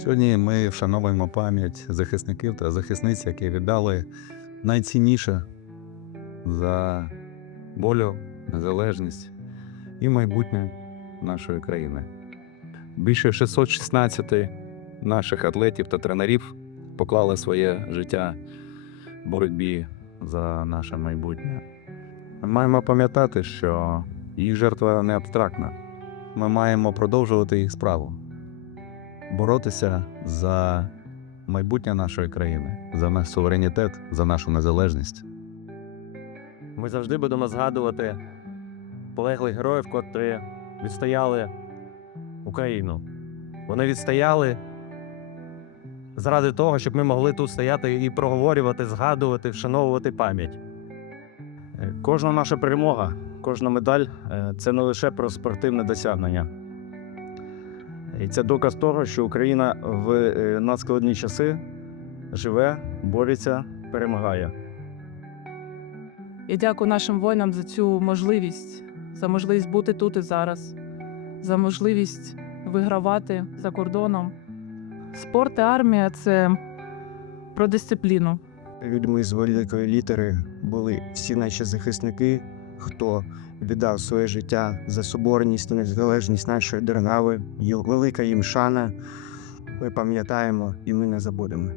Сьогодні ми вшановуємо пам'ять захисників та захисниць, які віддали найцінніше за волю, незалежність і майбутнє нашої країни. Більше 616 наших атлетів та тренерів поклали своє життя в боротьбі за наше майбутнє. Ми маємо пам'ятати, що їх жертва не абстрактна. Ми маємо продовжувати їх справу боротися за майбутнє нашої країни, за наш суверенітет, за нашу незалежність. Ми завжди будемо згадувати полеглих героїв, котрі відстояли Україну. Вони відстояли заради того, щоб ми могли тут стояти і проговорювати, згадувати, вшановувати пам'ять. Кожна наша перемога, кожна медаль е, це не лише про спортивне досягнення. І це доказ того, що Україна в е, надскладні часи живе, бореться, перемагає. Я дякую нашим воїнам за цю можливість, за можливість бути тут і зараз, за можливість вигравати за кордоном. Спорт і армія це про дисципліну. людьми з великої літери були всі наші захисники, хто віддав своє життя за соборність та незалежність нашої держави. Велика їм шана. Ми пам'ятаємо і ми не забудемо.